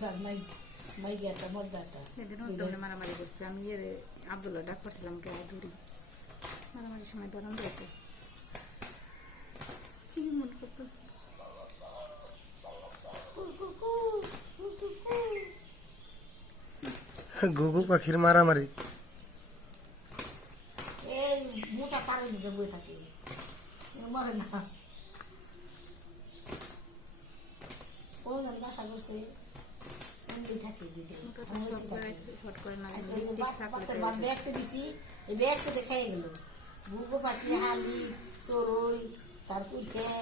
মর্দার মাই গেটা মর্দারটা সেদিন উদ্যোগে মারামারি করছে। আমি আব্দুল্লাহ ডাক করছিলাম গায়ে ধরি মারামারির সময় ধরাম যেত চিনি মনে করতো ঘুঘু পাখির মারামারি। এই মোটা তারে নিতে বই থাকে মরে না। ও জানি বাসা করছে থাকে ব্যাগটা দিছি, এই ব্যাগটাতে খেয়ে গেল ঘুঘু পাখি হালি চড়ই তারপর খেয়ে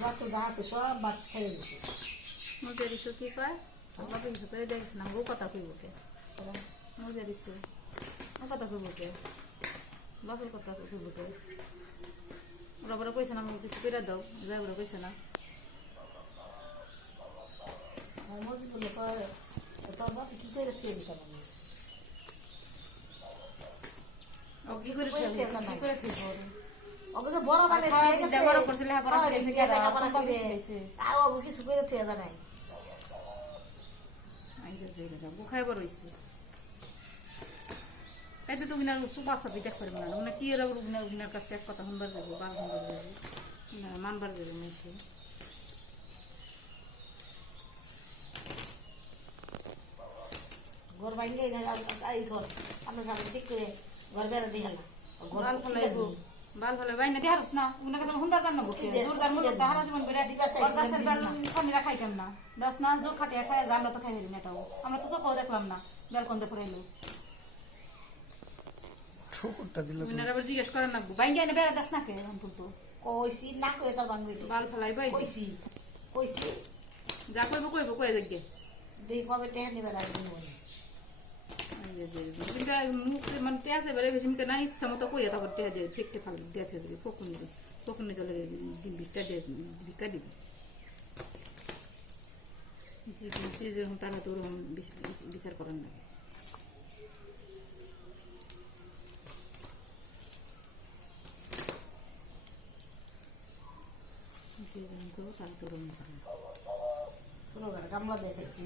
যত যা আছে সব বাদ খেয়ে গেছে। মজা দিছো কি কয় বাবা কিছু করে দেখছিলাম ও কথা কইবকে মজা দিছো ও কথা কইবকে বাপের কথা কইবকে ওরা বড় কইছে না আমাকে কিছু করে দাও যাই ওরা কইছে না মজি বলে পরে তোর বাপ কি করে খেয়ে দিতাম আমি ও কি করে কি করে ঠিক ওকে যে বড় মানে খেয়ে গেছে বড় করছে লেখাপড়া শিখেছে কি আর আপন বাবা শিখেছে আও ও কিছু করে খেয়ে দা নাই আইরে জেলে যাবো খাই বড় হইছে তাই তো তুমি না সুপার সাপি দেখ পারবে না মানে কি এর উনার কাছে এক কথা শুনবার যাবো বার শুনবার যাবো না মানবার যাবো মেসে ঘর ভাঙে না এই ঘর আমরা সামনে ঠিক করে ঘর বেড়া দিয়ে না বাল ফলাইবো বাল ফলাই বাইনা দেহারস না উনার কাছে হুন্ডা জান না বকে জোরদার মূল তাহারা জীবন বেড়া ওর গাছের বেল খানিরা খাইতাম না দশ না জোর খাটিয়া খায় জানলা তো খাই হেরি নাটাও আমরা তো চোখও দেখলাম না বেল কোন দেখে এলো ঠোকরটা দিল উনার আবার জিজ্ঞেস করেন না বাইঙ্গা এনে বেড়া দাস না কে অন্তত তো কইছি না কই তার ভাঙবে তো বাল ফলাইবাই কইছি যা কইবো কই দেখে দেই কবে টেহ নিবে লাগবে মুখ মানে টেসে বেড়ে বেশি মুখে না ইচ্ছা মতো কইয়া তারপর টেহা দিয়ে ফেকতে ফাল দিয়ে যাবে ফকুনি দলের ভিক্ষা দিবে যেরকম তারা তো ওরকম বিচার করেন না যে যেরকম করবো তারা তো ওরকম করেন গামলা দেখেছি